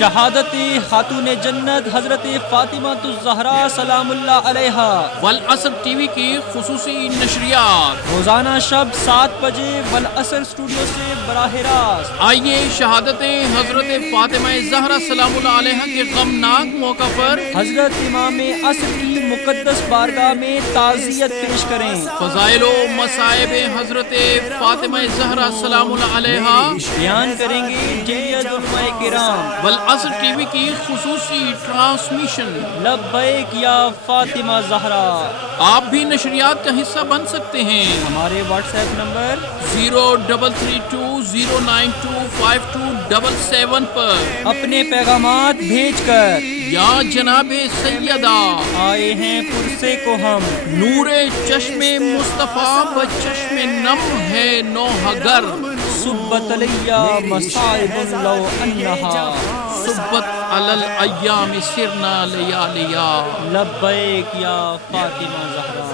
شہادت خاتون جنت حضرت فاطمہ الزہرا سلام اللہ علیہا والعصر ٹی وی کی خصوصی نشریات روزانہ شب 7 بجے والعصر اسٹوڈیو سے براہ راست۔ آئیے شہادت حضرت فاطمہ زہرا سلام اللہ علیہا کے غمناک موقع پر حضرت امام عصر کی مقدس بارگاہ میں تعزیت پیش کریں۔ فضائل و مصائب حضرت فاطمہ زہرا سلام اللہ علیہا بیان کریں گے جلیت علماء کرام۔ والعصر ٹی وی کی خصوصی ٹرانسمیشن۔ لبیک یا فاطمہ زہرا۔ آپ بھی نشریات کا حصہ بن سکتے ہیں۔ ہمارے واٹس ایپ نمبر 0332092527 پر اپنے پیغامات بھیج کر یا جناب سیدہ آئے ہیں پرسے کو ہم۔ نور چشم مصطفیٰ و چشم نم ہے نوحگر، صبت علیہ مصائب لو انہا صبت علی الایام سرنا لیالیا۔ لبیک یا فاطمہ زہرا۔